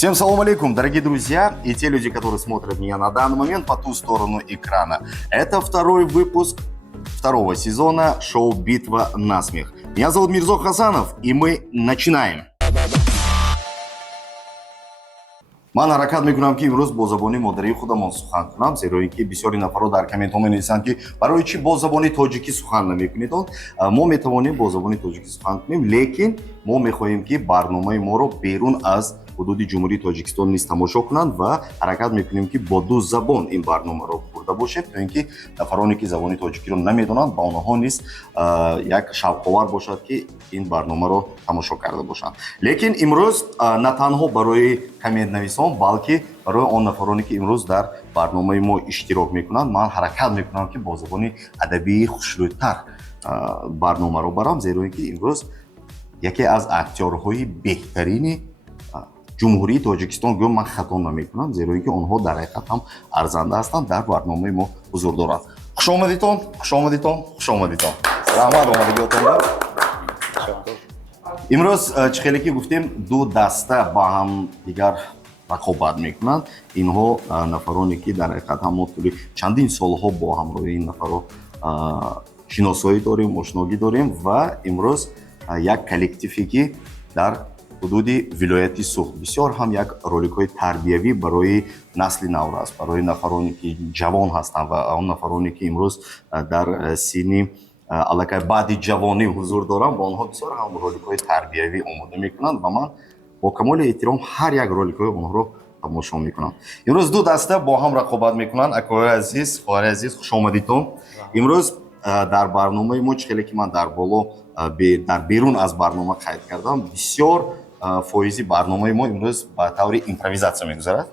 Всем салам алейкум, дорогие друзья и те люди, которые смотрят меня на данный момент по ту сторону экрана. Это второй выпуск второго сезона шоу «Битва на смех». Меня зовут Мирзо Хасанов, и мы начинаем. من حرکت میکنم که امروز با زبان مادری خودمان سخن کنم، زیرا اینکه بسیاری نفرها در کامنت ها می‌نویسند که برای چی با زبان تاجیکی سخن نمی‌کنید. ما می‌توانیم با زبان تاجیکی سخن کنیم، لیکن ما می‌خواهیم که برنامه ما رو بیرون از حدود جمهوری تاجیکستان نیز تماشا کنند و حرکت می‌کنیم که با دو زبان این برنامه رو برده باشیم تا اینکه نفرانی که زبان تاجیکی رو نمی‌دانند با آنها نیز یک شوق‌آور باشد که این برنامه رو تماشا کرده باشند. لیکن امروز نه تنها برای کامنت نویسان بلکه برای آن نفرانی که امروز در برنامه ما اشتراک میکنند من حرکت میکنم که با زبان ادبی خوش‌روی‌تر برنامه رو برم، زیرا اینکه امروز یکی از اکتورهای بهترین جمهوری تاجیکستان گویا من خطا نمیکنم، زیرا اینکه آنها در حقیقت هم ارزنده هستند در برنامه ما حضور دارند. خوش آمدیتون، خوش آمدیتون، خوش آمدیتون. رحمت آمدگیتون دار. امروز چه خیلی که گفتیم دو دسته با هم دیگر رقابت میکنند. اینها نفرانی که در حقیقت هم طوری چندین سالها با همراهی این نفرها شناسایی داریم، آشنایی داریم و امروز یک کلکتیفی که در حدود ولایت سوخت بسیار هم یک رولیک‌های تربیوی برای نسل نو است، برای نفرانی که جوان هستند و آن نفرانی که امروز در سینی علاقه بعد جوانی حضور دارم با آنها بسیار هم رولیک‌های تربیوی آماده میکنند و من با کمال احترام هر یک رولیک‌های آنها رو تماشا میکنم. امروز دو دسته با هم رقابت میکنند. اکوهای عزیز، خواهر عزیز، خوش آمدیدتون. امروز در برنامه ما خیلی که من در بالا در بیرون از برنامه قید کردم بسیار فایزی برنامه ما امروز با طور ایمپرویزاسیون میگذرد.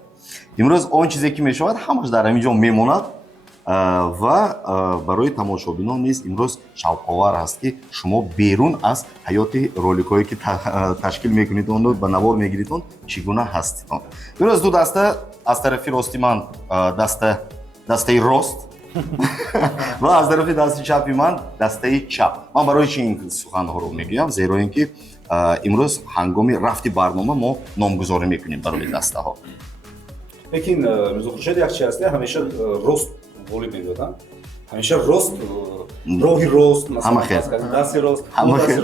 امروز آن چیزی که میشود همش در همینجا میماند و برای تماشابینان نیز امروز شوق‌آور است که شما بیرون از حیات رولیک‌هایی که تشکیل میکنید اون رو به نوار میگیرید اون چگونه هستید. امروز دو دسته از طرف راستی من دسته راست و از طرف دسته چپی من دسته چپ. من برای چی این سخن‌ها رو میگم؟ زیرا اینکه امروز هنگام رفت برنامه ما نامگذاری میکنیم برای دسته ها. لیکن روز خوشت یک چیز هستی همیشه راست ولی میدادن، همیشه راست راهی راست مثلا دستی راست همیشه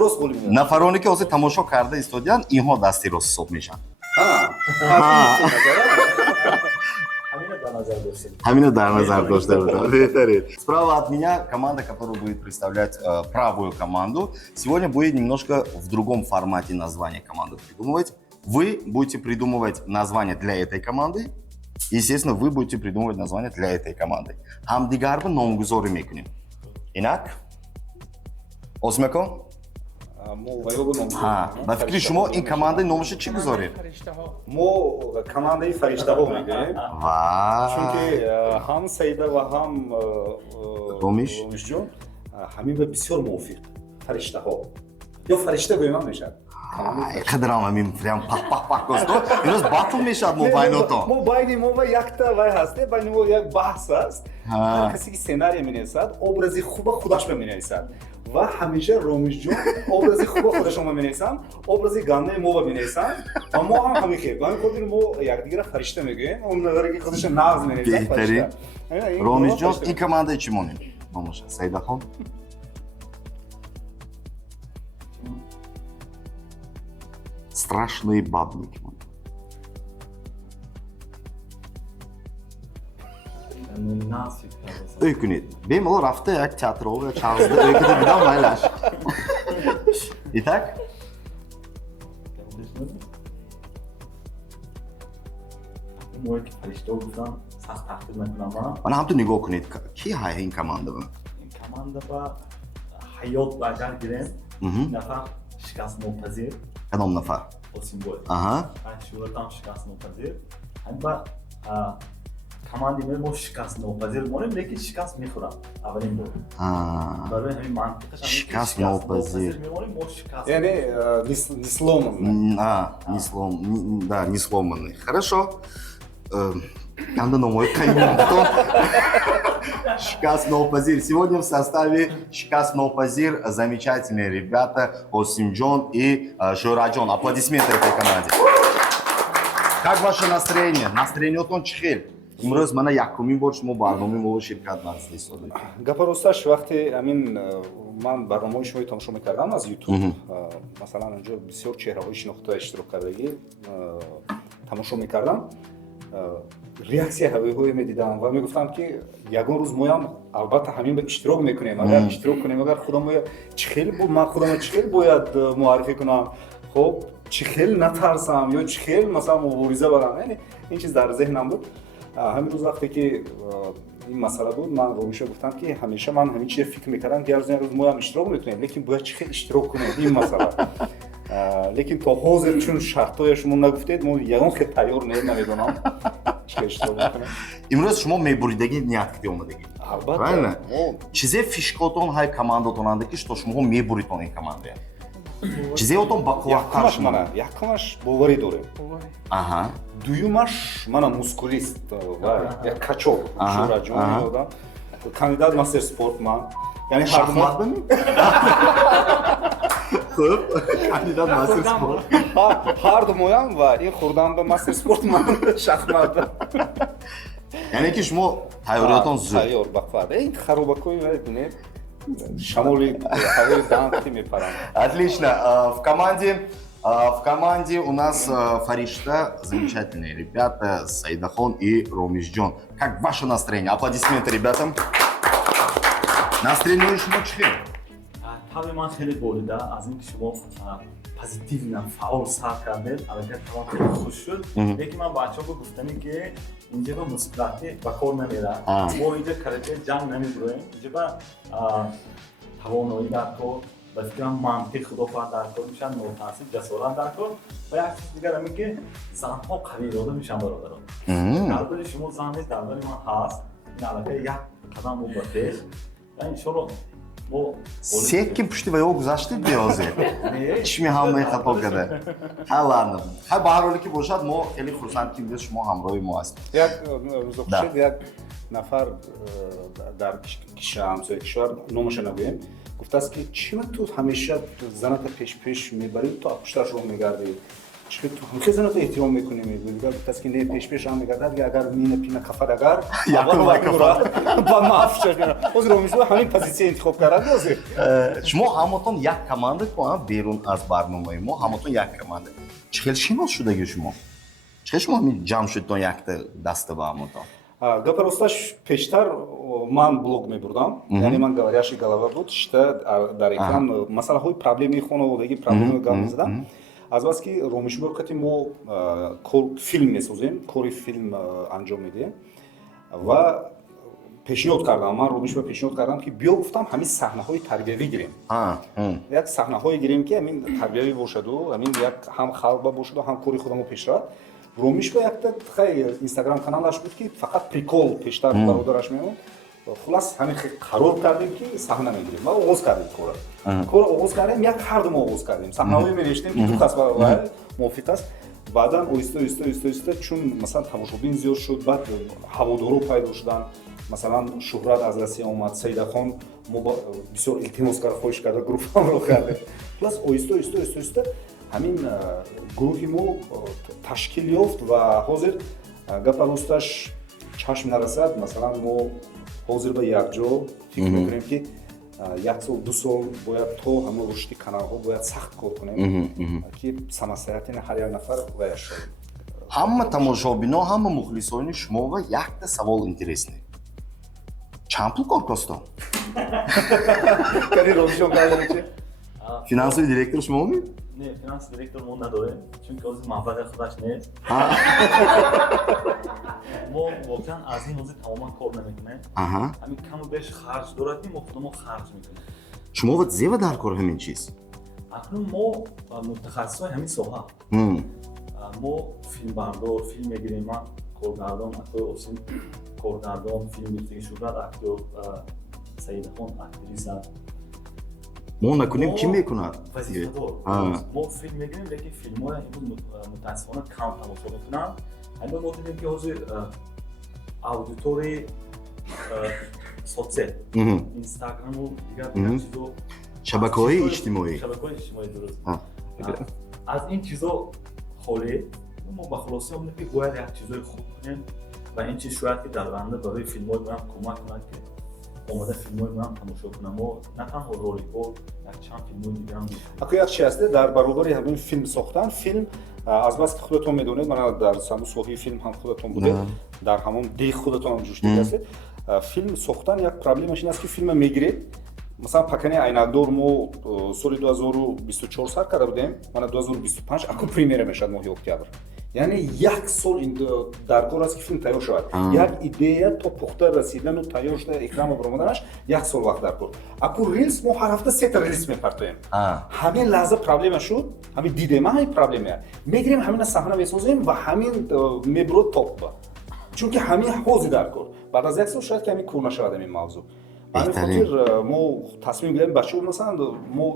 راست ولی میدادن. نفرانی که واسه تماشا کرده استودیان اینها دستی راست حساب میشن. Именно در نظر داشته башем. Бехтерин. Справа от меня команда, которая будет представлять правую команду. Сегодня будет немножко в другом формате название команды придумывать. Вы будете придумывать название для этой команды. Естественно, вы будете придумывать название для этой команды. Ҳамдигарро номгузорӣ мекунем. Инак? Осмеко? ба фикри шумо ин командаи номашо чӣ гузоред? мо командаи фариштаҳо мегӯем. Чунки ҳам Саида ва ҳам Ромишҷон ҳамин ба бисёр мувофиқ. Фариштаҳо ё фаришта гӯем мешавад. قدرم همین فریم پاک است. امروز باتل میشد ما بیناتون. ما بین ما یکتا وای هسته، بین ما یک بحث است. هر کسی که سناریو می‌نویسد، obrazی خوب خودش می‌نویسد. و همیشه رومیش جون obrazی خوب خودش می‌نویسن، obrazی گنده ما می‌نویسن. و ما هم همین خیلی. ما خودی ما یکدیگر فرشته میگیم. اون نظری که خودش ناز می‌نویسن فرشته. رومیش جون این کمانده چی مونیم؟ ماموش سیدا خان. Страшные бабники. Öykünü. Benim o rafta ya tiyatro ve Charles'da öyküde bir daha maylaş. İtak? Bana hamtu nigo kunit. Ki hay in komanda mı? Komanda ba hayot bacar giren. Nafar şikast nopazir. کدام نفر؟ اوسیمبول. آها. شورت هم شکست ناپذیر. همین با کماندی ما شکست ناپذیر مونیم، لیکن شکست میخورم. اولین بار. برای همین منطقش هم شکست ناپذیر میمونیم ما شکست. یعنی несломанный. Да, не сломанный. Хорошо. Надо новый комментатор. Шикас Новопазир. Сегодня в составе Шикас Новопазир замечательные ребята Осимджон и Шураджон. Аплодисменты этой команде. Как ваше настроение? Настроениятон чӣ хел? Имрӯз мана якумин бор шумо барномаи моро ширкат варзиш истодед. гапа росташ вақте амин ман барномаи шумои тамошо мекардам аз ютуб, масалан онҷо бисёр чеҳраҳои шинохта иштироккардагӣ тамошо мекардам, реаксияи ҳавоиҳое медидам ва мегуфтам ки ягон рӯз моям албатта ҳамин ба иштирок мекунем, агар иштирок кунем, агар худам чӣ хел ман худамро чӣ хел бояд муаррифӣ кунам, хоб чӣ хел натарсам ё чӣ хел масалан мубориза барам, яъне ин чиз дар зеҳнам буд. ҳамин рӯз вақте ки ин масъала буд, ман ромиша гуфтам ки ҳамеша ман ҳамин чизе фикр мекардам ки як рӯз моям иштирок мекунем, лекин бояд чӣ хел иштирок кунем ин масъала. лекин то ҳозир чун шартҳои шумо нагуфтед, мо ягон хел тайёр намедонам чӣ хел иштирок мекунем. Имрӯз шумо мебуридагӣ ният кардед омадагӣ. Албатта. Чизе фишкотон ҳай командатонанда ки што шумоҳо мебуридтон ин команда. Чизеотон ба қувваттар шумо. Якумаш боварӣ дорем. Аҳа. Дуюмаш мана мускулист ва як качок, шӯраҷони одам. Кандидат мастер спорт ман. Яъни шахмат бинем? Хуб, кандидат мастер спорт. Ҳар ду моям ва ин хурдан ба мастер спорт ман шахмат. Яъне ки шумо тайёриятон зуд. Тайёр ба фард. Ин харобакои ва дунё шамоли ҳавои банд мепаранд. Отлично. В команде у нас Фаришта, замечательные ребята, Саидахон и Ромишҷон. Как ваше настроение? Аплодисменты ребятам. Настроение шумо чӣ хел? Таби ман хеле борида аз ин ки шумо позитивна фаъол сар кардед, албатта тамом хеле хуш шуд. Лекин ман бачаҳо гуфтаме ки инҷа ба мусбиқатӣ ба кор намерад. Мо инҷа карате ҷанг намебуроем. Инҷа ба тавоноӣ дар кор, ба фикрам мантиқ худофард дар кор мешавад, нотарсӣ, ҷасорат дар кор. Ва як чиз дигар ҳаме ки занҳо қавиирода мешаванд бародарон. Дар бали шумо зан нест, дар бали ман ҳаст. Ин аллакай як қадам мо ба пеш. Ва иншоалло Секки пуштива ё гузаштед биёзе. Чишми ҳамаи хато карда. Ҳаларна. Ҳай ба ҳар ҳоле ки бошад, мо хеле хурсандем ки шумо ҳамроҳи мо ҳастед. Як рӯзохушед як нафар дар ҳамсояи кишвар, номаша нагӯем, гуфтааст ки чима ту ҳамеша заната пеш мебарӣ, ту пушташ роҳ мегардӣ? Чӣ ту ҳамеша заната эҳтиром мекунӣ? Гуфтааст ки не пеш ҳам мегардад, агар мина пина кафад агар ба мафша. Ҳозир омишо ҳамин позитсия интихоб карад ҳозир. Шумо ҳамотон як команда ку берун аз барномаи мо ҳамотон як команда. Чӣ хел шинос шудагӣ шумо? Чӣ хел шумо ҷамъ шудтон якта даста ба ҳамотон? Гапа росташ пештар ман блог мебурдам, яъне ман галереяши галава буд, шита дар экран масъалаҳои проблемаи хонаводагӣ, проблемаи гап мезадам. аз бас ки ромишбор кати мо филм месозем, кори филм анҷом медиҳем ва пешниҳод кардам, ман ромишбор пешниҳод кардам ки биё гуфтам ҳамин саҳнаҳои тарбиявӣ гирем. Як саҳнаҳое гирем ки ҳамин тарбиявӣ бошаду, ҳамин як ҳам халба бошаду, ҳам кори худамо пеш равад. ромишбор якта хай инстаграм каналаш буд ки фақат прикол пештар бародараш мемонд. Хулас ҳамин қарор кардем ки саҳна мегирем ва оғоз кардем кора оғоз кардем, як ҳардумо оғоз кардем, саҳнаҳое мерештем ки ду кас мувофиқ аст. баъдан оҳиста чун масалан тамошобин зиёд шуд, баъд ҳаводоро пайдо шуданд, масалан шӯҳрат аз Россия омад, Саидахон бисёр илтимос кард, хоҳиш карда группамро кардем. Хулас оҳиста ҳамин гурӯҳи мо ташкил ёфт ва ҳозир гапа росташ чашм нарасад, масалан мо ҳозир ба якҷо фикр мекунем ки 1 сол 2 сол бояд то ҳама рушди каналҳо бояд сахт кор кунем ки самостоятельно ҳар як нафар ваяш шавад. Ҳама тамошобино, ҳама мухлисони шумо ва якта савол интересный. Чанд пул кор костон? Кани ромишон кардем чи? Финансовый директор шумоми? Не, финансовый директор мо надорем, чунки ҳозир маблағи худаш нест. мо воқеан аз ин ҳозир тамоман кор намекунем. Ҳамин каму беш харҷ дорад ки мо худамон харҷ мекунем. Шумо ва зева дар кор ҳамин чиз? акнун мо мутахассисои ҳамин соҳа. мо филмбардор, филм мегирем, ман коргардон, актёр Осим коргардон, филм мегирем, Шӯҳрат актёр, Саидахон актриса. мо накунем ки мекунад? Вазифадор. мо филм мегирем, лекин филмҳои имрӯз мутаассифона кам тамошо мекунанд. ҳамин мо дидем ки ҳозир аудиторияи соцсет, инстаграму дигар чизо, шабакаҳои иҷтимоӣ дуруст. аз ин чизо холӣ ما با خلاصه اون که باید یک چیزای خوب کنیم و این چیز شاید که در آینده برای فیلم‌های من کمک کنه که اومده فیلم‌های من تماشا کنم و نه تنها رولیکو یک چند فیلم‌های دیگه هم اكو як чи ҳасте дар баробари ҳамин филм сохтан филм азбаски худатон медонед мана дар саму соҳаи филм ҳам худатон будед дар ҳамон дег худатон ҳам ҷӯштида ҳастед филм сохтан як проблемаш ин аст ки филма мегиред масалан пакани айнакдор мо соли 2024 сар карда будем мана 2025 аку премьера мешавад моҳи октябр яъне як сол дар кор аст ки филм тайёр шавад як идея то пухта расидану тайёр шуда экран обромаданаш як сол вақт дар кор аку рилс мо ҳар ҳафта сета рилс мепартоем ҳамин лаҳза проблема шуд ҳамин дидем ҳамин проблема мегирем ҳамина саҳна месозем ва ҳамин мебурад топба чунки ҳамин ҳозир дар кор баъд аз як сол шояд ки ҳамин кор нашавад ҳамин мавзӯъ ҳамин хотир мо тасмим гирем бачаҳо масалан мо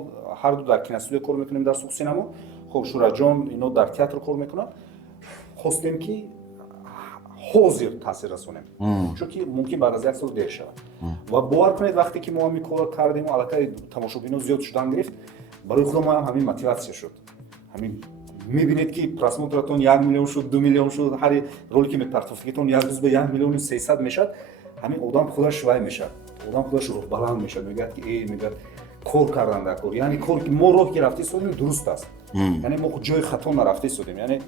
ҳарду дар киностудия кор мекунем дар сух синемо хоб шураҷон ино дар театр кор мекунанд хостем ки ҳозир таъсир расонем чунки мумкин баъд аз як сол дер шавад ва бовар кунед вақте ки мо ҳамин кор кардем аллакай тамошобино зиёд шудан гирифт барои худам ҳам ҳамин мотиватсия шуд ҳамин мебинед ки просмотратон 1 миллион шуд 2 миллион шуд ҳар ролики мепартофтгитон як рӯз ба 1 миллиону 300 мешавад ҳамин одам худаш вай мешавад одам худаш рӯҳбаланд мешавад мегӯяд ки мегӯяд кор кардан дар кор яъне кор ки мо роҳ ки рафта истодем дуруст аст яъне мо ҷои хато нарафта истодем яъне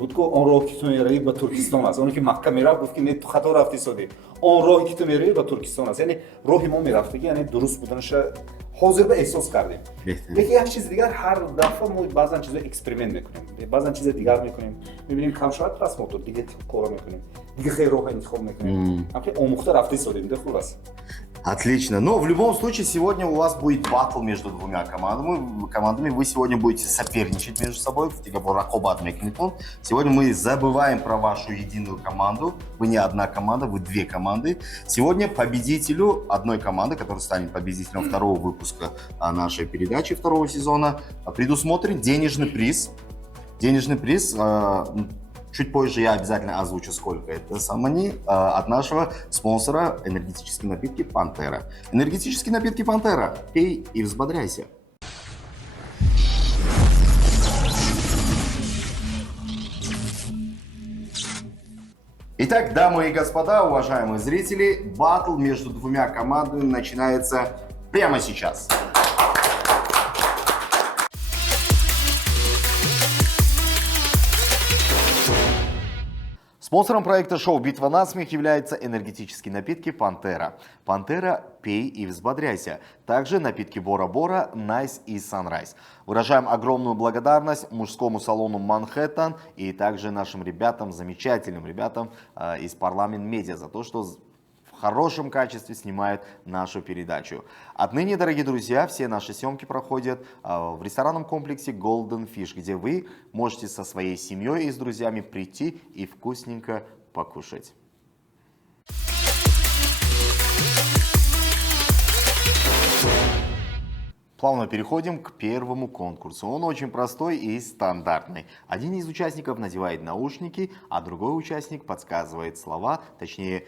буд ки он роҳ ки ту меравӣ ба Туркистон аст оне ки Макка мерафт гуфт ки не ту хато рафта истодӣ он роҳи ки ту меравӣ ба Туркистон аст яъне роҳи мо мерафтагӣ яъне дуруст буданаша ҳозир ба эҳсос кардем лекин як чизи дигар ҳар дафъа мо баъзан чизо эксперимент мекунем баъзан чизи дигар мекунем мебинем кам шавад просмотр дига кора мекунем дига хеле роҳ интихоб мекунем ҳамки омӯхта рафта истодем да хулас. Отлично. Но в любом случае сегодня у вас будет баттл между двумя командами. Вы сегодня будете соперничать между собой. Сегодня мы забываем про вашу единую команду. Вы не одна команда, вы две команды. Сегодня победителю одной команды, который станет победителем второго выпуска нашей передачи второго сезона, предусмотрен денежный приз. Денежный приз. Чуть позже я обязательно озвучу, сколько это самани, от нашего спонсора энергетические напитки «Пантера». Энергетические напитки «Пантера». Пей и взбодряйся. Итак, дамы и господа, уважаемые зрители, баттл между двумя командами начинается прямо сейчас. Спонсором проекта шоу «Битва на смех» являются энергетические напитки «Пантера». «Пантера» – пей и взбодряйся. Также напитки «Бора-Бора», «Найс» и «Санрайз». Выражаем огромную благодарность мужскому салону «Манхэттен» и также нашим ребятам, замечательным ребятам из Парламент Медиа за то, что в хорошем качестве снимают нашу передачу. Отныне, дорогие друзья, все наши съемки проходят в ресторанном комплексе Golden Fish, где вы можете со своей семьей и с друзьями прийти и вкусненько покушать. Плавно переходим к первому конкурсу. Он очень простой и стандартный. Один из участников надевает наушники, а другой участник подсказывает слова, точнее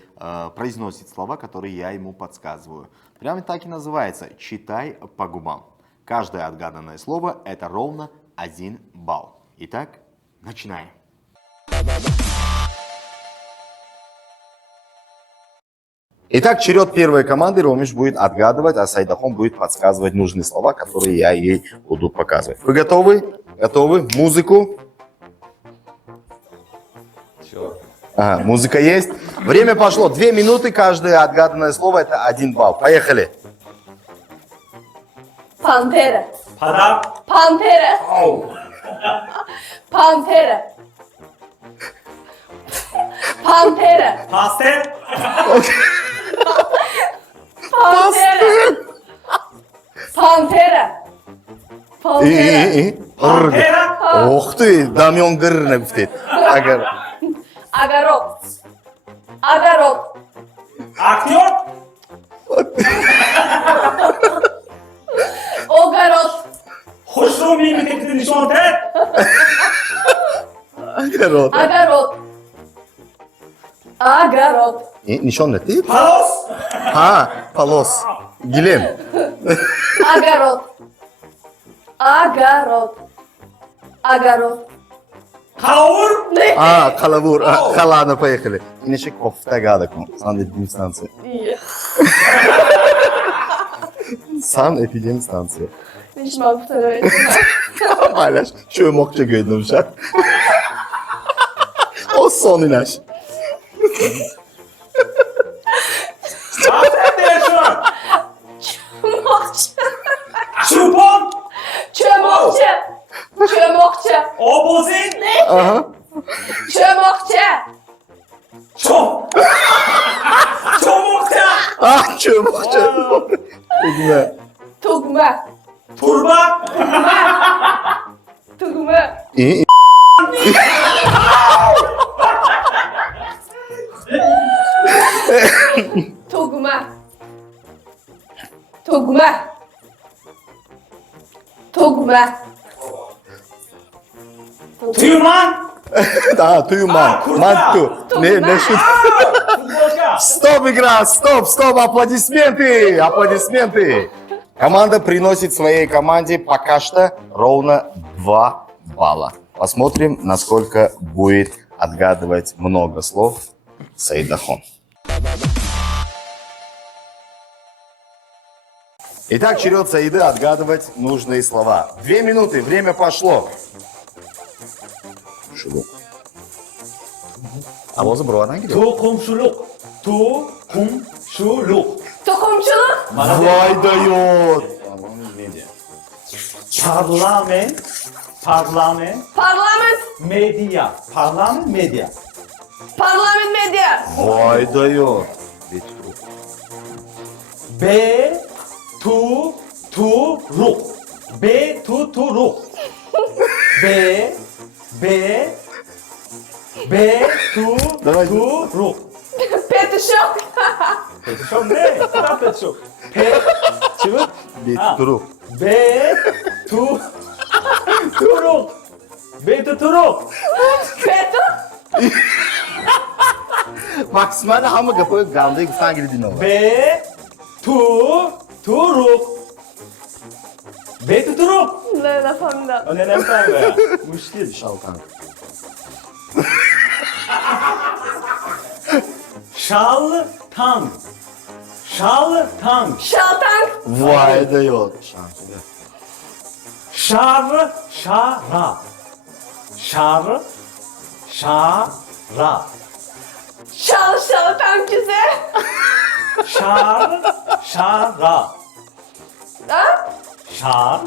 произносит слова, которые я ему подсказываю. Прямо так и называется «Читай по губам». Каждое отгаданное слово – это ровно 1 балл. Итак, начинаем. Итак, черед первой команды. Ромиш будет отгадывать, а Сайдахон будет подсказывать нужные слова, которые я ей буду показывать. Вы готовы? Готовы? Музыку? Ага, музыка есть. Время пошло. 2 минуты. Каждое отгаданное слово – это 1 балл. Поехали. Пантера. Пада. Пантера. Пантера. Пантера. Пастер. Пантера. Пантера. Пантера. Пантера. Ух ты, дамён гырны гуфтет. Огород. Огород. Актер. Огород. Хушру мимикати нишон дед. Огород. Огород. Огород. Ничон нет? Палос. Полос. Гилем. Огород. Огород. Огород. Kalavur. Kalavur. Ладно, поехали. Иначе кофта гадаку. Сан эпидемстанция. Сан эпидемстанция. Nicht mal auf der Welt. Paylaş. Şu ömokça gördüm şu an. O son inaş. Sen de yaşa. Çömokçu. Çupon. Çömokçu. Çömokçu. Obozin. Aha. Çömokçu. Çom. Çomukça. Ah çömokça. Tugme. Tugma. Turba. Tugma. İyi. Tugma. Tugma. Tugma. Tüyman. Daha tuyman. kurtar. Mantu. Ne şu? Futbolca. Стоп, игра! Стоп! Аплодисменты! Аплодисменты! Команда приносит своей команде пока что ровно 2 балла. Посмотрим, насколько будет отгадывать много слов Саидахон. Итак, черед Саиды отгадывать нужные слова. 2 минуты, время пошло. Шулук. А вот забрала gidiyor. Tokumşuluk. Tokumşuluk. Tohumculuk. Vay dayot. Parlament. Parlament. Parlament. Medya. Parlament medya. Parlament medya. Vay dayot. B. Tuturuk. B. Tuturuk. B. Tuturuk. Petişok. Petişok ne? Ne petişok? Çıvık. Betturuk. B. Turuk. B. Tuturuk. Petu. Maksimal hamı kapı galdı gitsen gibi dinle. B. Turuk. B. Tuturuk. Ne lafamda. Önemli be. Müşkil. Şalkan. Şaltang. Şaltang. Şaltank. Vay dayot. Şara. Şaltank güzel. Şara. Ha? Şara.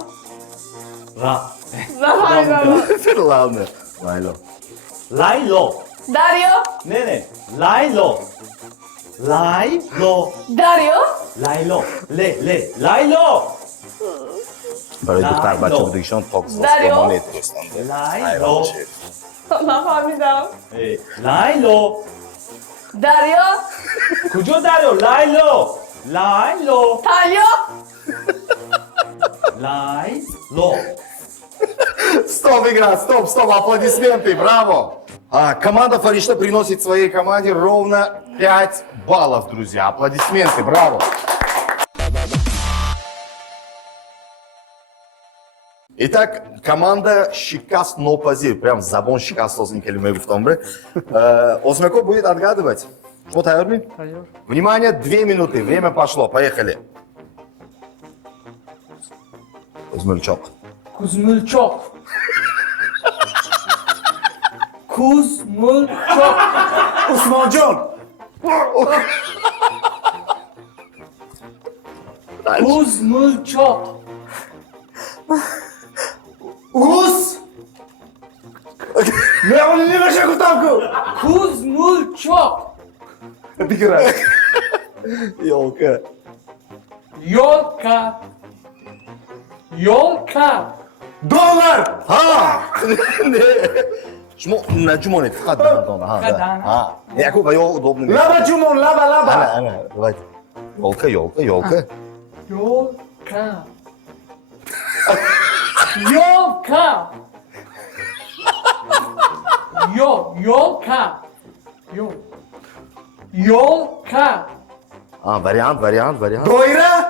Lafamda. Ладно. Лайло. Laylo. Dario. Ne? Laylo. Laylo. Dario. Laylo. Laylo. Böyle Lajlo. duktar bačo budu išon tok za Dario. monete stande. Laylo. Lafamda. Laylo. Dario. Kujo Dario. Laylo. Laylo. Talyo. Laylo. Стоп, игра, стоп, аплодисменты, браво! Команда Фаришта приносит своей команде ровно 5 баллов, друзья. Аплодисменты, браво! Итак, команда Шикас но позир. Прям забон Шикас olsun kelime гуфтомбре. Осмеко будет отгадывать. Вот, Айорми? Внимание, 2 минуты, время пошло, поехали. Кузмульчок. Kuzmulçok. Kuzmulçok. Osmancan. Kuzmulçok. Us. Ne onu ne başa kutanku? Kuzmulçok. Dikira. Елка. Yolka. Yolka. Dolar. ها на جمونة خدنا دونا خدنا. ها يعقوب يو удобно Laba cumon laba. انا давайте елка Yolka. Yolka. Yolka. Yolka. вариант Doyra.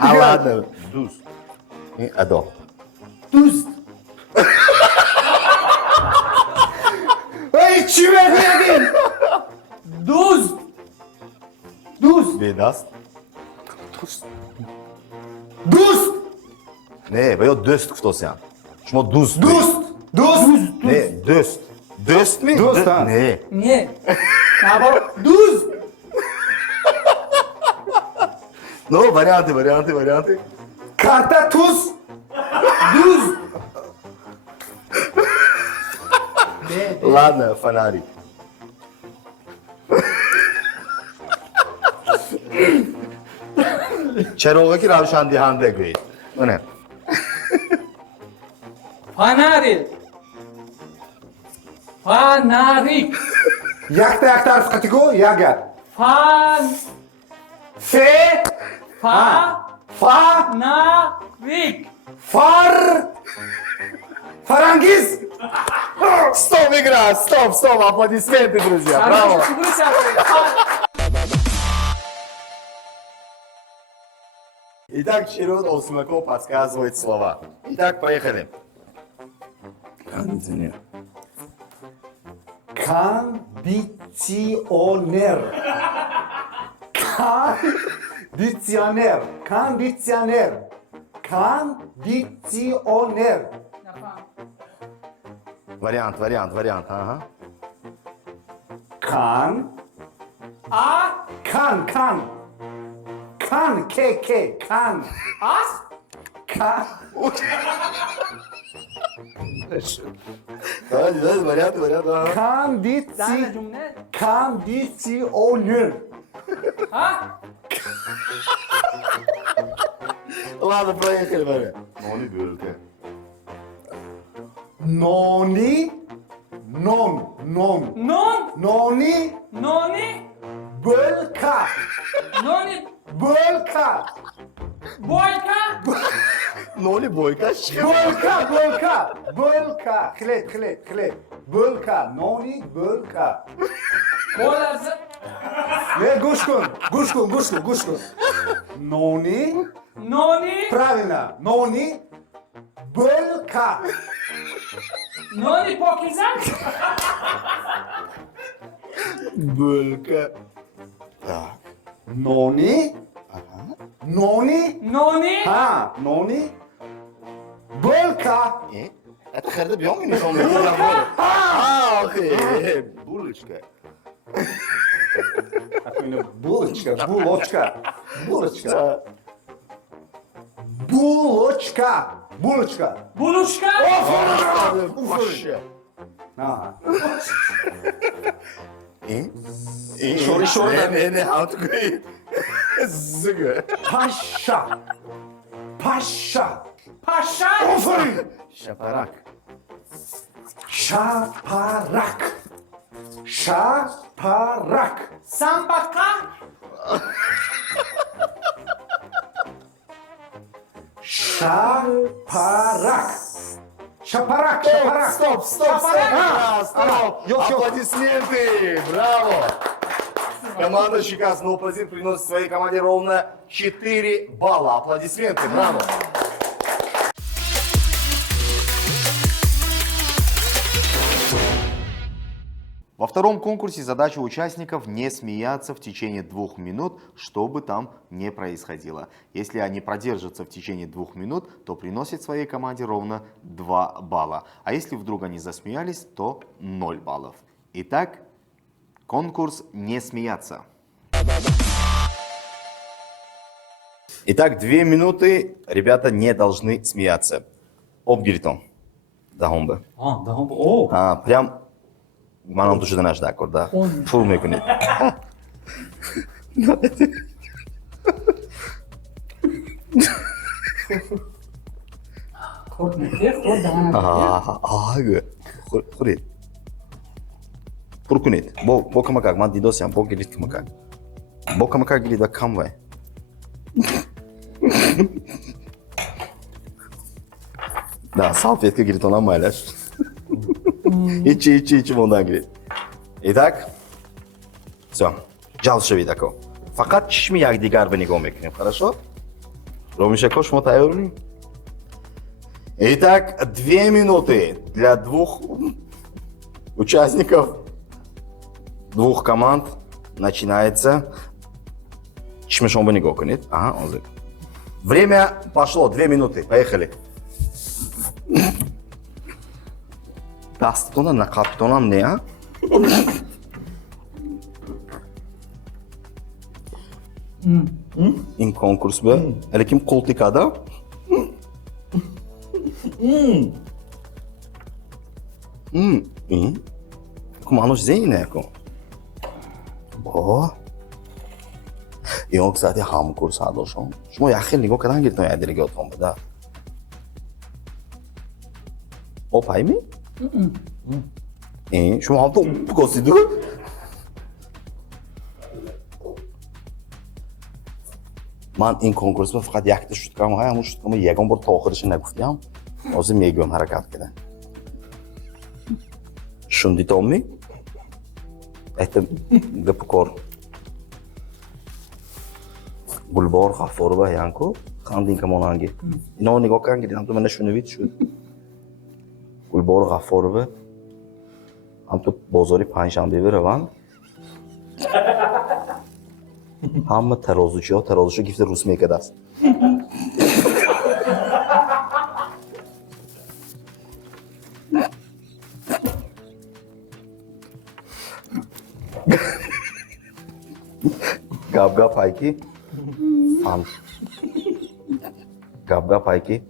ладно Дуз. Адо. Дуз. Ey çive verdin. Duz. Duz. Ведаст. Duz. Не, бе, дъст, кто сега? Шмо дуз. Duz. Duz. Не, дъст. Дъст ми? Дъст, а. Не. Не. Duz. Но, варианти. Karta tuz. Duz. Ладно, фонари. چراغا که روشن دهنده گوید. نه. Фонарик. Фонарик. Yakta yakta arif katigo yaga. Фон. Fe. Фонарик. Far. Farangiz. Стоп, игра, стоп, аплодисменты, друзья, браво. Итак, Чирон Осмаков подсказывает слова. Итак, поехали. Кондиционер. Kondisyoner. Kondisyoner. Kondisyoner. Kondisyoner. Вариант, ага. Kan. Kan. Kan. K. Kan. As. Kan. Hadi, варианты, ага. Kondisyoner. А? Ладно, проехали, вариант. Ну, не бюрка. Noni. Non. Non. Noni. Noni. Bölka. Noni. Bölka. Бойка. Ну, не бойка, Bölka. Хлеб. Bölka. Noni. Bölka. Колазы. Ne Guşkun. Noni. Нони. Правильно. Noni. Bölka. Нони покизан. Бölka. Так. Noni. Noni. Нони. Noni. Bölka. Это херде бьем или что? Окей. Булочка. Булочка. Булушка. Вообще. Aha. Şori ne artık. Zıgı. Paşa. Паша. Aferin. Şaparak. Şaparak. Самбака. Şaparak. Стоп. Yok. Аплодисменты. Браво. Команда Шикас Ноупазин приносит своей команде ровно 4 балла. Аплодисменты. Браво. Во втором конкурсе задача участников не смеяться в течение 2 минут, что бы там ни происходило. Если они продержатся в течение 2 минут, то приносят своей команде ровно 2 балла. А если вдруг они засмеялись, то 0 баллов. Итак, конкурс «Не смеяться». Итак, 2 минуты. Ребята не должны смеяться. Обгиритон. Дахомбе. О. Прям... Манам тушу да наш дакор, да. Фул мекунит. Хурит. Пуркунит. Бо камакак, ман дидосям, бо гилит камакак. Бо камакак гилит да камвай. Да, салфетка гилит она майляш. İçi bundan girin. Итак, все. Жалшеви тако. Fakat çişmi ягди гарбани го мекнем, хорошо? Ромишако, шумо тайёрӣ? Итак, 2 минуты для двух участников двух команд начинается. Чешмешон вы нигоh кунед. Ага, ҳозир. Время пошло, 2 минуты. Поехали. Дасттона на каптонам не, а? Ин конкурс ба. Лекин қолтикада. Мануш зейне яко. Бо. Ион кстати ҳамкурс ҳадошон. Шумо яхел нигоҳ кардан гиртон ядиригиотон буда. О пайми? Шумо ҳам то бикосиду? Ман ин конкурсда фақат якта шуткам ҳай, ҳамун шуткамро ягон бор то охириш нагуфтам. Ҳозир мегӯям ҳаракат кардам. Шунди Томми? Это гапи кор. Гулбор Ғаффорова Янко, хандинка монанги. Ино нигоҳ кардан гиридам, то мана шунавид шуд. Гулбор Ғаффорова ҳам то бозори панҷшанбе бираванд. Ҳама тарозучиҳо тарозушо гифта рус мекардааст. гап ҳайки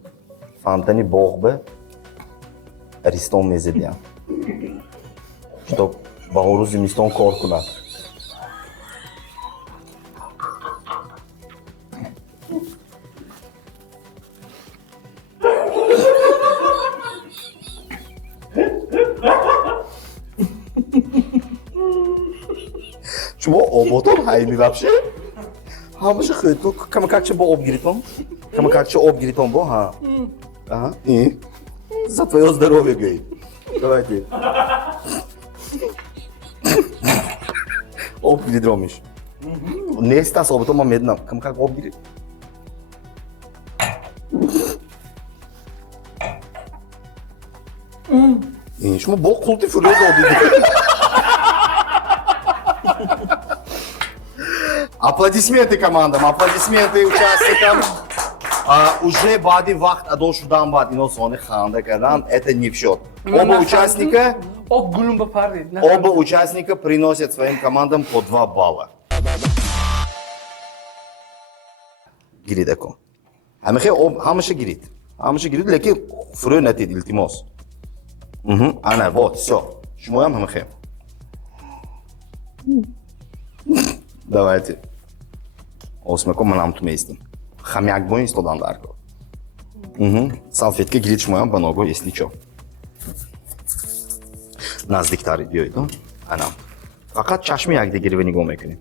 фантани боғ ба ристон мезидиям. Чтоб баҳору зимистон кор кунад. Шумо оботон ҳайми вообще? Ҳамаша хӯдтон камакакча бо об гиритон? Камакакча об гиритон бо, ҳа? Ага, и? За твоё здоровье, гӯй. Давайте. Об гирит, Ромиш. Нест аст оботон, ман медонам. Камакак об гирит. Шумо бо қулти фурӯд додид. Аплодисменты командам, аплодисменты участникам. Уже баъди вақт адо шудан баъд ино сони ханда кардан, это не в счет. Оба участника приносят своим командам по 2 балла. Гирид ако. Ҳамаша гирид. Ҳамаша гирид, лекин фурӯ натид, илтимос. Ана, вот, всё. Шумоям ҳамахе. Давайте. Осмако манам ту меистим. Хамяк бо истодан дарко. Салфетка гирид шумоям ба ногоҳ, если чо. Наздиктари биёед, анам. Фақат чашми якдигиро нигоҳ мекунем.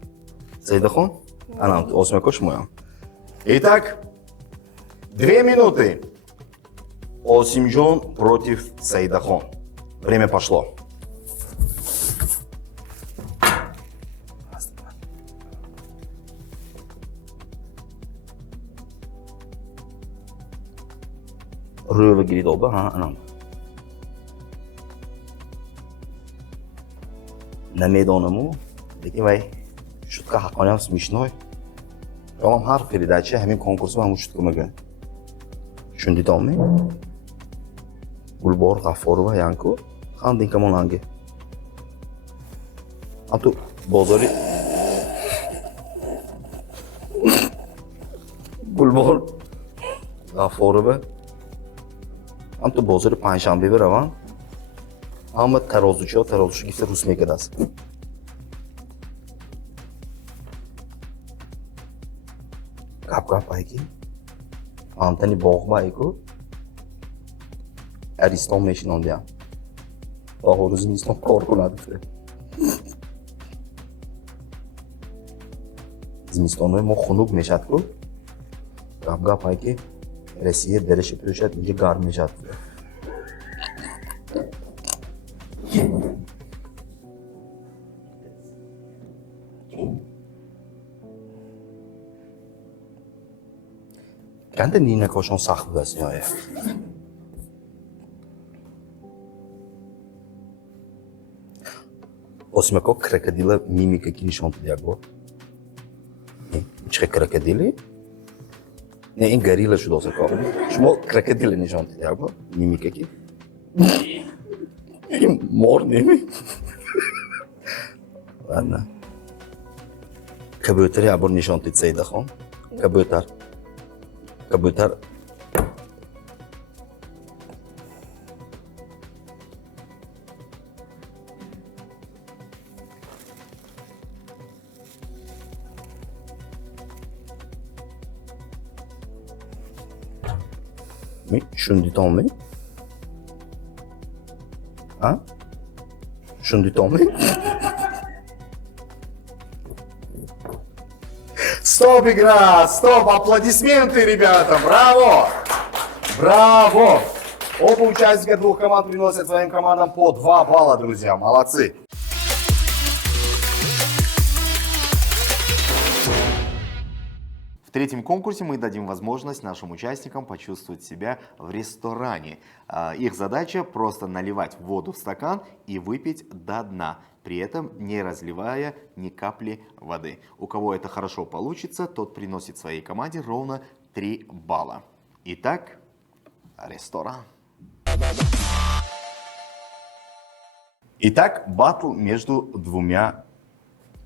Саидахон? Анам, осмако шумоям. Итак, 2 минуты. Осимҷон против Саидахон. Время пошло. Рӯва гирид оба, ҳа, анам. Намедонаму, лекин вай шутка ҳаққониям смешной. Ёлам ҳар передача ҳамин конкурсо ҳамун шутка мегӯяд. Шунди Томми? Гулбор Ғаффорова Янко, хандинка монанги. Ҳам ту бозори Гулбор Ғаффорова ҳам ту бозори панҷшанбе бираванд. Ҳама тарозучиҳо тарозушо гифта рус мекардааст. Гап айки. Антани боғ ба айку. Аристон мешинондиям. Баҳору зимистон кор кунад. Зимистонои мо хунук мешад ку. Гап айки. Россия дереше пӯшад, инҷа гарм мешад. Канда Нина кошон сахт будаст ниҳоят. Осимако крокодила мимикаки нишон дида як бор. Чихе крокодили? Не, ин горилла шуд Осимако. Шумо крокодила нишон дида як бор? Мимикаки? Ин мор неми? Ладно. Кабутар як бор нишон дид Саидахон. Кабутар. Кабутар. Mi? Shuni ditolmay? Ha? Shuni ditolmay? Стоп, игра! Стоп! Аплодисменты, ребята! Браво! Браво! Оба участника двух команд приносят своим командам по 2 балла, друзья. Молодцы! В третьем конкурсе мы дадим возможность нашим участникам почувствовать себя в ресторане. Их задача просто наливать воду в стакан и выпить до дна, при этом не разливая ни капли воды. У кого это хорошо получится, тот приносит своей команде ровно 3 балла. Итак, ресторан. Итак, баттл между двумя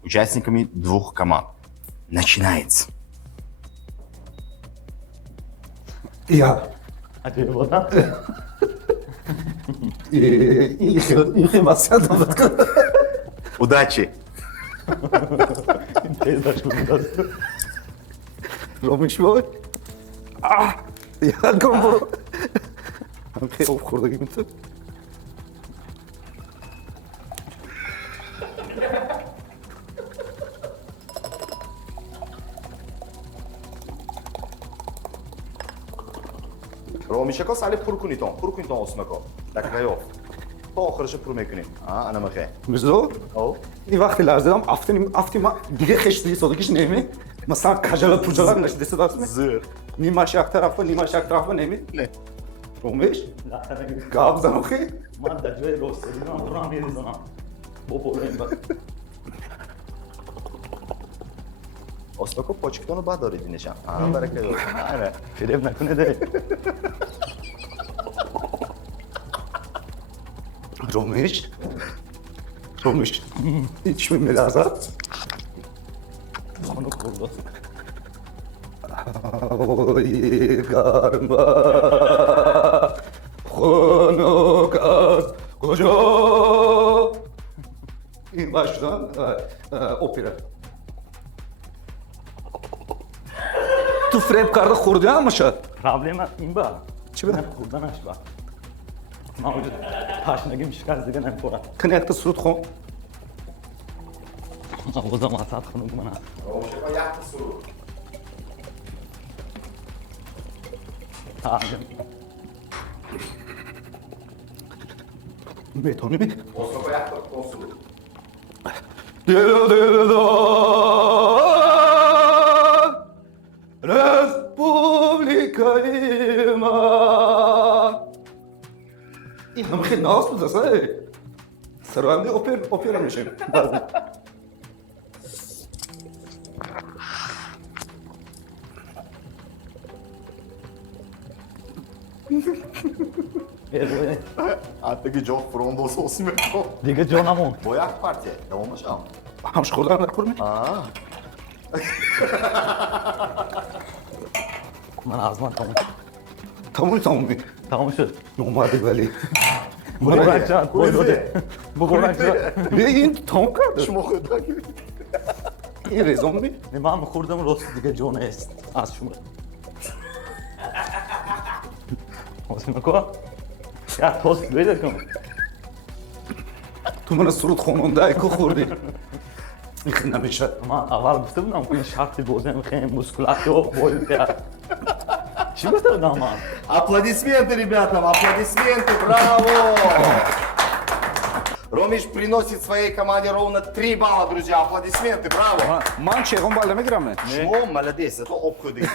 участниками двух команд начинается. Я. А ты вот так? Ich was ja damit. Удачи! Romish boy. Ya gombo. Hem خیلی خورده gibi. ромишако сали пур кунитон осмако. Так раёв. تا آخرش پور میکنیم. انا مخه. میزو؟ او. این وقتی لرزه دارم افتی ما دیگه خشتی سادگیش نمی. مثلا کجالا پوجالا نشده صداست می. زر. نیمش یک طرفه نمی. نه. رومیش؟ گاب زنم خی. من در جای روستی دارم دارم میریزم. بابا این بعد. اسماکو پاچکتونو بعد دارید نشان. برکه دار. آره. فریب نکنه ده. رومیش هیچ می میلرزد خانو کرده اوی گرما خانوک از کجا این baştan opera تو فریب کرده خورده هم باشه پرابلم این با چی بده؟ خوردنش با ما وجود تاشنگیم شکست دیگه نمیخورم کنیکت سرود خون آوازم واسط خونم منم ромишако як суру. میتونی می؟ اسماکو як суру. Республикой нам خیلی ناز بود اصلا سرونده اپرا میشیم Attaki çok frondos osmako. دیگه جانمون Bu jak partiye. Tamam şam. همش خوردن نخورمی؟ من از من تمومی تمام شد اومدی ولی بگو شد بگو شد این تموم کرده Şmo kadar. این رزون می؟ من خوردم راست دیگه جان است از شما واسه مکو یا توست بیاد کن تو من سرود خوننده ای که خوردی این خیلی نمیشه من اول گفته بودم این شرطی بازم خیلی مسکولات و باید کرد چی گفته بودم من؟ Аплодисменты, ребятам, аплодисменты, браво! Ромиш приносит своей команде ровно 3 балла, друзья. Аплодисменты, браво. ман чеғон бала мегирам. Шмо, молодец, это обходик.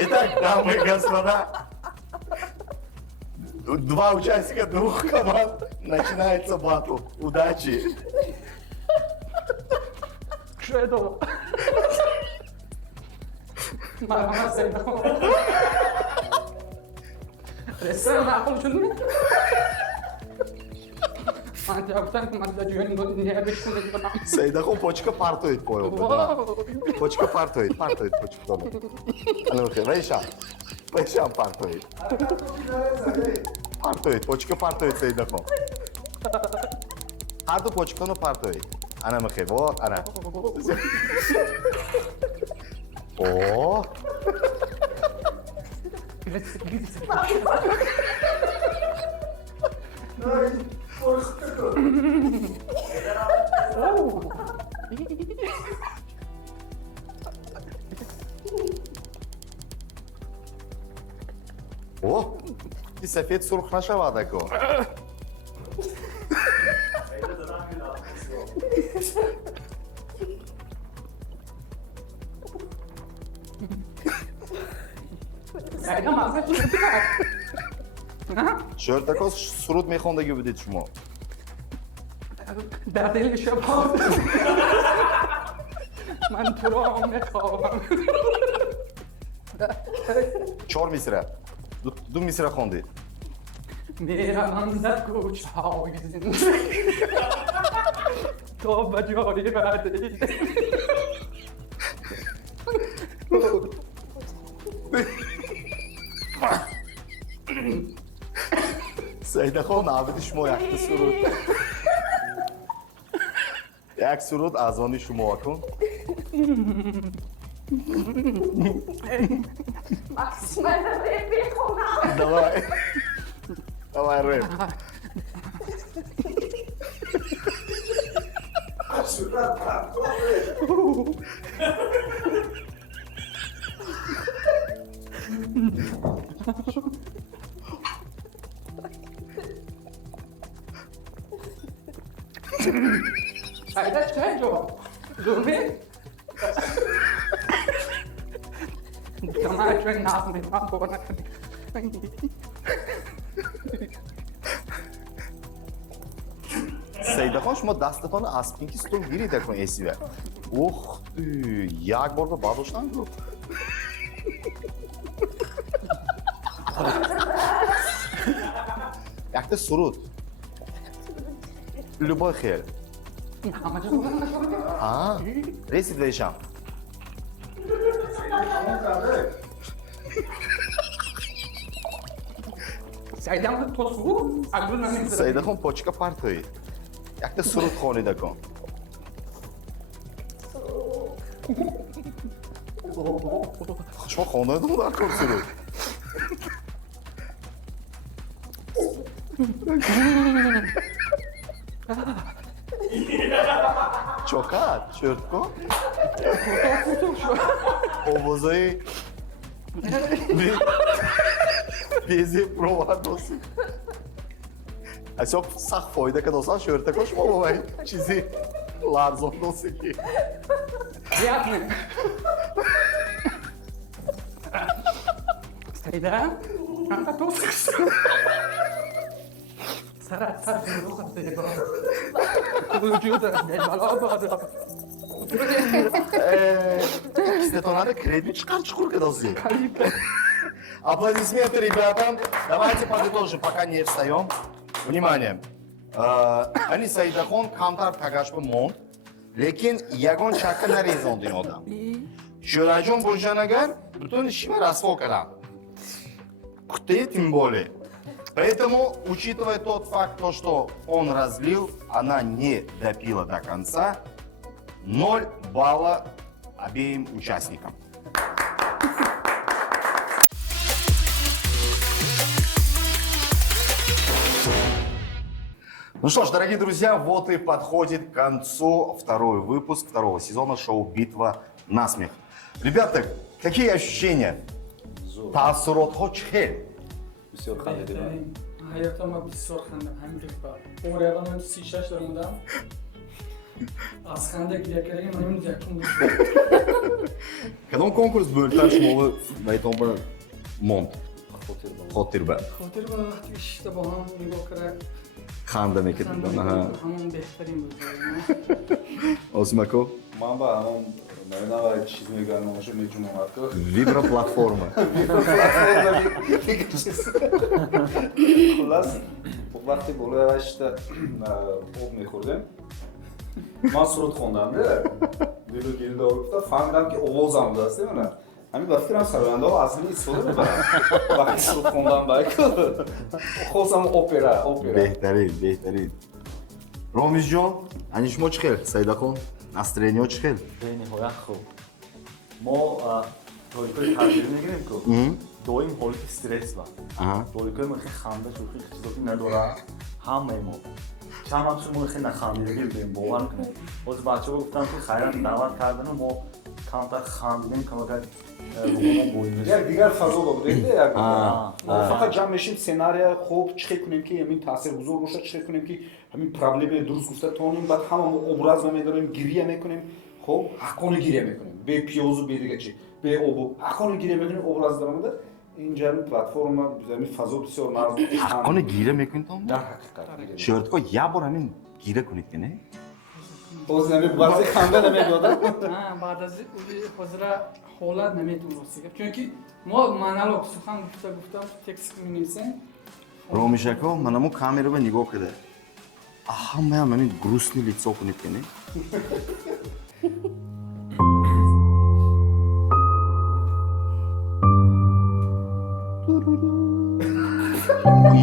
Итак, дамы и господа, 2 участника 2 команд. Начинается батл. Удачи. Что это? Мама, Сайдахон. Ресторан нахуй шunu. Ман жабтан манда жүйөнүн не бешкенде бана. Сайдахон почка партоид поел. Почка партоид почка. Ана бахе, вайшам. Вайшам партоид. Партоид, почка партоид Сайдахон. Ҳар ду почкану партоид. Ана бахе, вот, ана. О. О, и сафед сурх нашавад ако. Сайда маза чуртак. Шёртакос суруд мехондагӣ будед шумо. در دل شباب من تو را میخوام 4 мисра. Ду мисра хондед. میرم در کوچه های زندگی تو به جایی رده Сайдахон навбади шумо якта суруд. Як суруд аз они шумо кун. Максимально бекона. Давай. Давай рэп. Сайда чай жо зурби Тамара чай нас не мам бона Сайдахон шумо дастатони аз пинки стул гирид кун эсиве. Ух ты, як бор бардоштан гуфт. Якта суруд. Любой хел. А, ресид вешам. Сайдан тосу агуна не Сайдахон почка партои. Якта суруд хонида кун. Шумо хонадон дар кун суруд. Чокат, чёртко. Овозаи безе провадоси. Асёб сахт фоида кадосан шӯртако шумо бовай чизи ларзондосе ки. Приятно. Сайда, анта тосу. Сара сара вуҷуда мебалабад. Кислотонада кредит чиқар чуқур кадоси. Аплодисменты ребятам. Давайте подытожим, пока не встаем. Внимание. Ани Саидахон камтар тагашба монд, лекин ягон чакка нарезонд ин одам. Шӯраҷон бошан агар бутуни шима расво кардам. Куте тем более. Поэтому, учитывая тот факт, что он разлил, она не допила до конца, 0 балла обеим участникам. Ну что ж, дорогие друзья, вот и подходит к концу второй выпуск второго сезона шоу «Битва на смех». Ребята, какие ощущения? таъссуротҳо чӣ хел? бисёр хандидем. ҳаётам ма бисёр хандам ҳамин рӯзба. бори аввал ман 36 дорам будам. аз ханда гиря кардагим ман имрӯз якум буд. Кадом конкурс бӯлтар шумо баитон ба монд? Хотирба. хотир ба вақти ки шишта бо ҳам нигоҳ карда Ханда мекардем. ҳамон беҳтарин буд. Осимако? Ман ба ҳамон наверное чиз мегӯям номашо меҷумам ҳатто. Вибра платформа. Хулас вақте болои 8 об мехӯрдем. Ман суруд хондамда. Дилу гирдор гуфта фаҳмидам ки овозам будааст мана. Ҳамин ба фикрам сарояндаҳо асли истифода мебаранд. Вақти суруд хондам байку. Хостам опера. Беҳтарин. Ромизҷон, ани шумо чӣ хел? Саидахон, настроениҳо чӣ хел? бениҳоят хуб. Мо роликҳои тарбиявӣ мегирем ку доим ҳолати стресс ба. Роликҳои мо хеле ханда шӯхӣ чизо ки надорад ҳамаи мо. чанд вақт шумо хеле нахандидагӣ будем бовар кунед. Боз бачаҳо гуфтанд ки хайран даъват кардану мо камтар хандидем камакак рӯҳомон боимез. Як дигар фазо додем як. Фақат ҷамъ мешим сценария хуб чӣ хел кунем ки ҳамин таъсиргузор бошад, чӣ хел кунем ки ҳамин проблемаи дуруст гуфта тонем, баъд ҳама мо образ намедорем, гирия мекунем, хуб ҳаққони гирия мекунем. Бе пиёзу бе дига чӣ, бе обу. ҳаққони гирия мекунем, образ даромада. Инҷа ҳамин платформа, ҳамин фазо бисёр наздик. ҳаққони гира мекунед то? Дар ҳақиқат. шӯртко як бор ҳамин гира кунед ки не? боз баъзе ханда намедодад. баъд аз ҳозира ҳолат наметавон рости гап. чунки мо монолог сухан гуфтам текст менависем. Ромишако, манамо камераба нигоҳ карда. Ҳамаам ҳамин грустни лицо кунед ки не?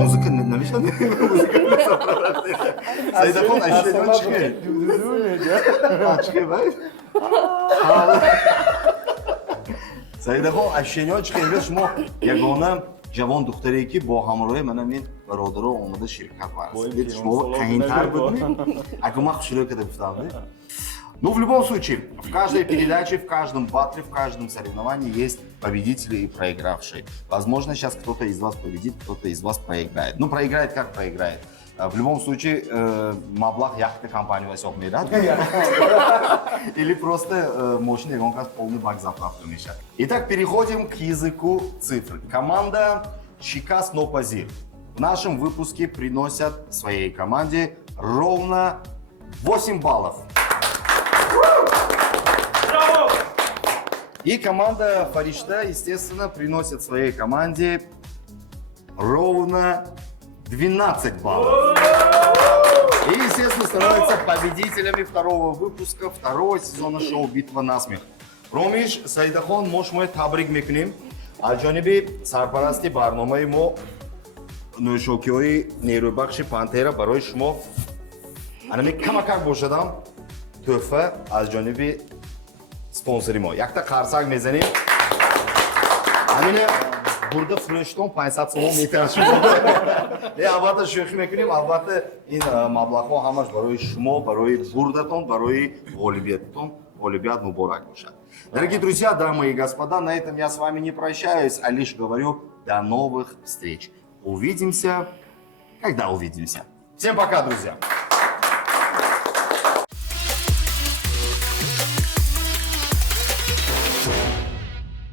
Музыка навишта? Саидахон, ашшедон чӣ хел? Чӣ хел бай? Саидахон, ашшедон чӣ хел? Шумо ягона ҷавон духтаре ки бо ҳамроҳи ман ҳамин бародаро омада ширкат вард. Шумо қаҳинтар будед? Ако ман хушрӯй карда гуфтам. Ну, в любом случае, в каждой передаче, в каждом батле, в каждом соревновании есть победители и проигравшие. Возможно, сейчас кто-то из вас победит, кто-то из вас проиграет. Ну, проиграет как проиграет. В любом случае, маблах яхты компанию васёк медад. Или просто мощный гонкас полный бак заправка мешает. Итак, переходим к языку цифр. Команда «Шикас, но позир» в нашем выпуске приносят своей команде ровно 8 баллов. И команда «Фаришта», естественно, приносит своей команде ровно 12 баллов. И, естественно, становятся победителями второго выпуска, второго сезона шоу «Битва на смех». Ромиш, Саидахон, мош мои табрик мекунем. Аз ҷониби сарпарасти барномаи мо нӯшокиҳои нерӯбахши «Пантера» барои шумо анами камакак бошадам тӯҳфа аз ҷониби спонсори мо. Якта қарсак мезанем. Ҳамина бурда фурӯштон 500 сомон метарашим. Албатта шӯхӣ мекунем. Албатта ин маблағҳо ҳамаш барои шумо, барои бурдатон, барои ғолибиятатон. Ғолибият муборак бошад. Дорогие друзья, дамы и господа, на этом я с вами не прощаюсь, а лишь говорю до новых встреч. Увидимся, когда увидимся. Всем пока, друзья!